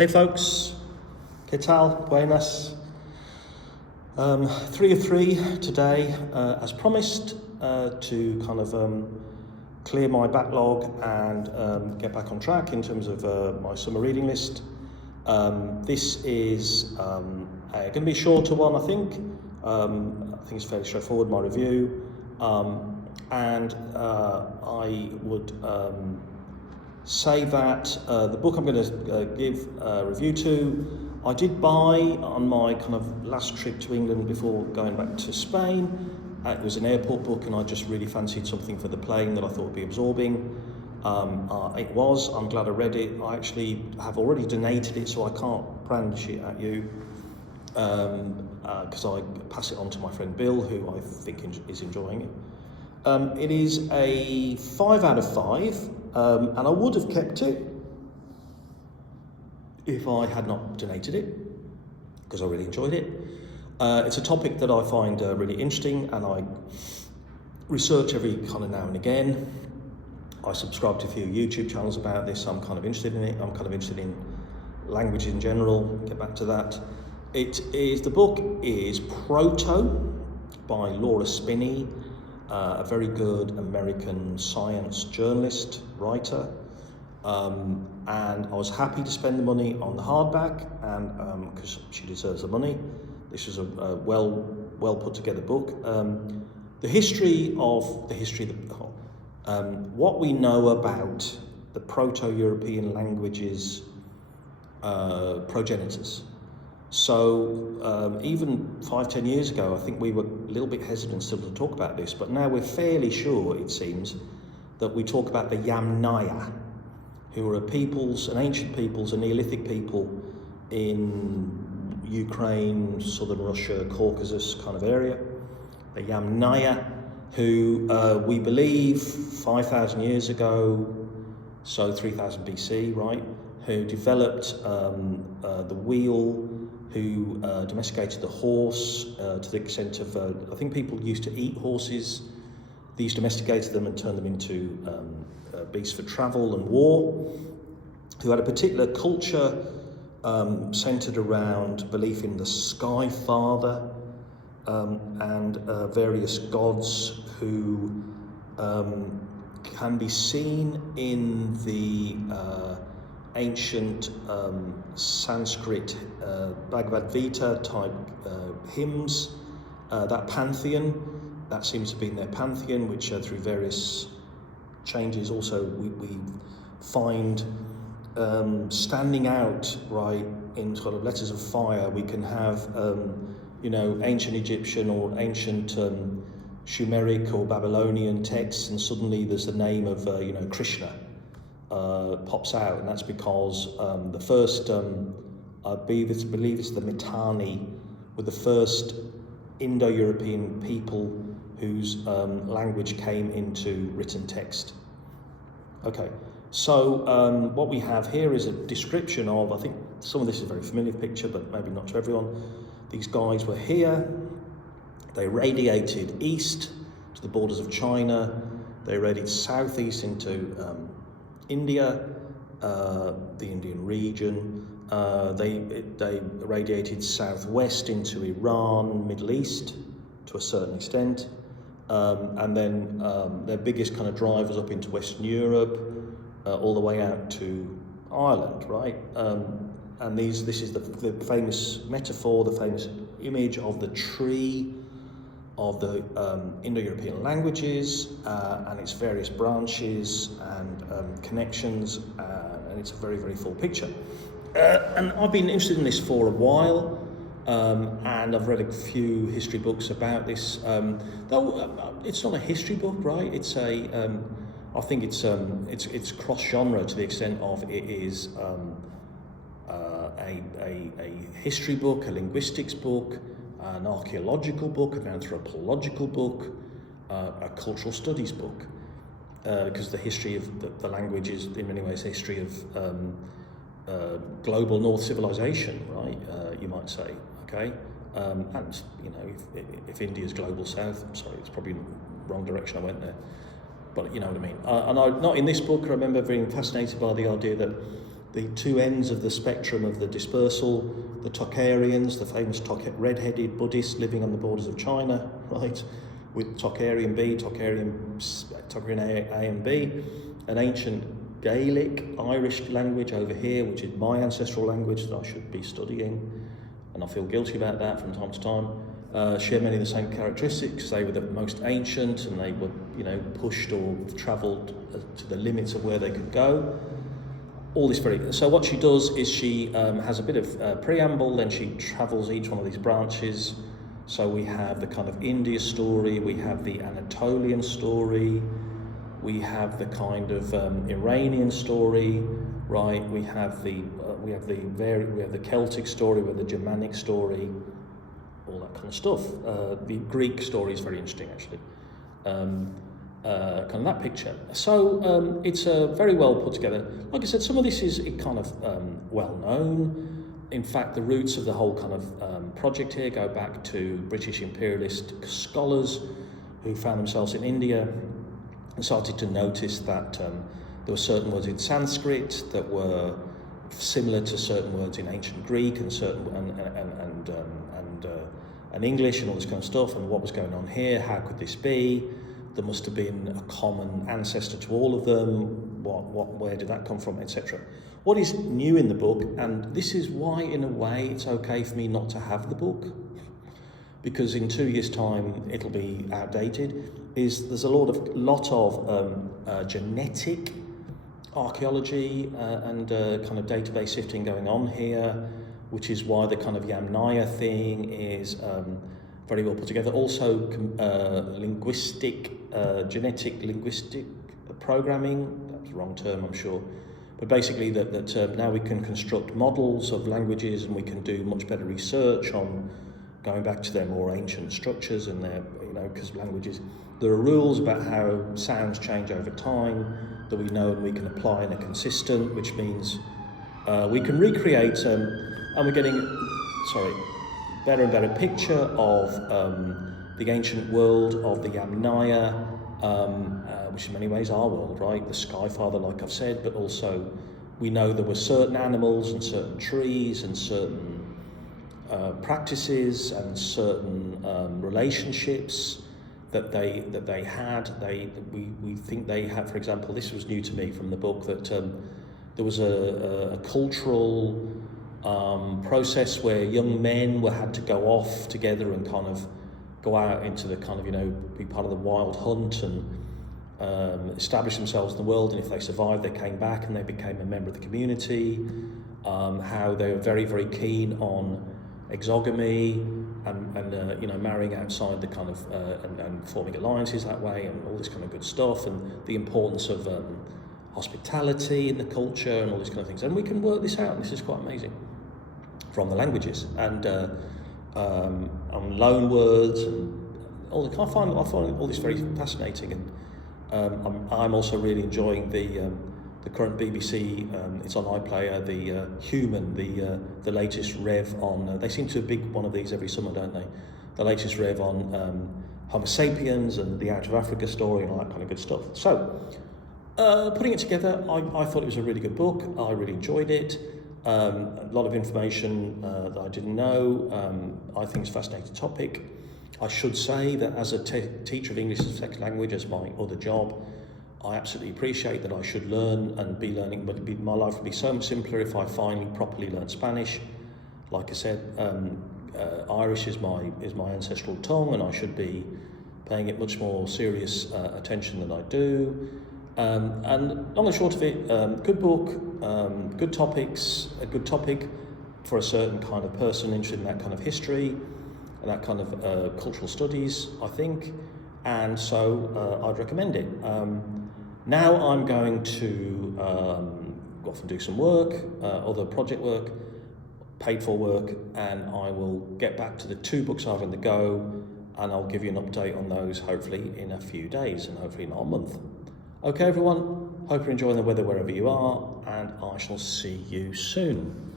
Hey folks, ¿qué tal? Buenas. 3 of 3 today, as promised, to kind of clear my backlog and get back on track in terms of my summer reading list. This is going to be a shorter one, I think. I think it's fairly straightforward, my review. And I would say that the book I'm going to give a review to, I did buy on my kind of last trip to England before going back to Spain. It was an airport book and I just really fancied something for the plane that I thought would be absorbing. It was. I'm glad I read it. I actually have already donated it, so I can't brandish it at you because I pass it on to my friend Bill, who I think is enjoying it. It is a 5 out of 5, and I would have kept it if I had not donated it, because I really enjoyed it. It's a topic that I find really interesting, and I research every kind of now and again. I subscribe to a few YouTube channels about this. I'm kind of interested in it. I'm kind of interested in language in general. Get back to that. The book is Proto by Laura Spinney, a very good American science journalist, writer. And I was happy to spend the money on the hardback, and because she deserves the money. This was a well put together book. The history of what we know about the Proto-European languages' progenitors. So even 5-10 years ago, I think we were a little bit hesitant still to talk about this, but now we're fairly sure, it seems, that we talk about the Yamnaya, who are an ancient peoples, a Neolithic people in Ukraine, southern Russia, Caucasus kind of area. The Yamnaya, who we believe 5,000 years ago, so 3000 BC, right, who developed the wheel, who domesticated the horse to the extent of, I think people used to eat horses. These domesticated them and turned them into beasts for travel and war, who had a particular culture centered around belief in the Sky Father and various gods who can be seen in the ancient Sanskrit Bhagavad Gita type hymns. That pantheon, that seems to be in their pantheon, which through various changes also we find standing out, right, in sort of letters of fire. We can have ancient Egyptian or ancient Sumeric or Babylonian texts, and suddenly there's the name of Krishna pops out, and that's because the first I believe it's the Mitanni were the first Indo-European people whose language came into written text. Okay, so what we have here is a description of, I think some of this is a very familiar picture, but maybe not to everyone. These guys were here, they radiated east to the borders of China, they radiated southeast into India, the Indian region, they radiated southwest into Iran, Middle East to a certain extent, and then their biggest kind of drive was up into Western Europe, all the way out to Ireland, right? And this is the famous metaphor, the famous image of the tree of the Indo-European languages and its various branches and connections, and it's a very, very full picture. And I've been interested in this for a while, and I've read a few history books about this. Though it's not a history book, right? It's I think it's cross-genre to the extent of it is a history book, a linguistics book, an archaeological book, an anthropological book, a cultural studies book, because the history of the language is in many ways a history of global North civilization, right? You might say, okay, and if India's global South, I'm sorry, it's probably the wrong direction I went there, but you know what I mean. And not in this book. I remember being fascinated by the idea that the two ends of the spectrum of the dispersal, the Tocharians, the famous red-headed Buddhists living on the borders of China, right, with Tocharian B, Tocharian A and B, an ancient Gaelic, Irish language over here, which is my ancestral language that I should be studying, and I feel guilty about that from time to time, share many of the same characteristics. They were the most ancient, and they were, pushed or travelled to the limits of where they could go. All this so what she does is she has a bit of preamble, then she travels each one of these branches. So we have the kind of India story, we have the Anatolian story, we have the kind of Iranian story, right? We have the Celtic story, we have the Germanic story, all that kind of stuff. The Greek story is very interesting, actually. Kind of that picture. So it's very well put together. Like I said, some of this is kind of well known. In fact, the roots of the whole kind of project here go back to British imperialist scholars who found themselves in India and started to notice that there were certain words in Sanskrit that were similar to certain words in ancient Greek and and English and all this kind of stuff. And what was going on here? How could this be? There must have been a common ancestor to all of them. Where did that come from, etc. What is new in the book, and this is why, in a way, it's okay for me not to have the book, because in 2 years' time it'll be outdated. Is there's a lot of genetic archaeology and kind of database sifting going on here, which is why the kind of Yamnaya thing is very well put together. Also, genetic linguistic programming, that was the wrong term, I'm sure, but basically that now we can construct models of languages, and we can do much better research on going back to their more ancient structures and their, because languages, there are rules about how sounds change over time that we know and we can apply and are consistent, which means we can recreate, and we're getting, better and better picture of the ancient world of the Yamnaya, which in many ways our world, right? The Sky Father, like I've said, but also we know there were certain animals and certain trees and certain practices and certain relationships that they had. We think they had, for example, this was new to me from the book, that there was a cultural process where young men had to go off together and kind of go out into the kind of, be part of the wild hunt and establish themselves in the world, and if they survived, they came back and they became a member of the community. How they were very, very keen on exogamy and marrying outside the kind of and forming alliances that way, and all this kind of good stuff, and the importance of hospitality in the culture and all these kind of things. And we can work this out, and this is quite amazing, from the languages and on loan words and all the. I find all this very fascinating, and I'm also really enjoying the current BBC. It's on iPlayer. The Human, the latest rev on. They seem to big one of these every summer, don't they? The latest rev on Homo sapiens and the Out of Africa story and all that kind of good stuff. So, putting it together, I thought it was a really good book. I really enjoyed it. A lot of information that I didn't know. I think it's a fascinating topic. I should say that as a teacher of English as a second language, as my other job, I absolutely appreciate that I should learn and be learning, but my life would be so much simpler if I finally properly learned Spanish. Like I said, Irish is my ancestral tongue, and I should be paying it much more serious attention than I do. And long and short of it, good book, good topics, a good topic for a certain kind of person interested in that kind of history and that kind of cultural studies, I think. And so I'd recommend it. Now I'm going to go off and do some work, other project work, paid for work, and I will get back to the 2 books I have on the go, and I'll give you an update on those hopefully in a few days, and hopefully not a month. Okay, everyone, hope you're enjoying the weather wherever you are, and I shall see you soon.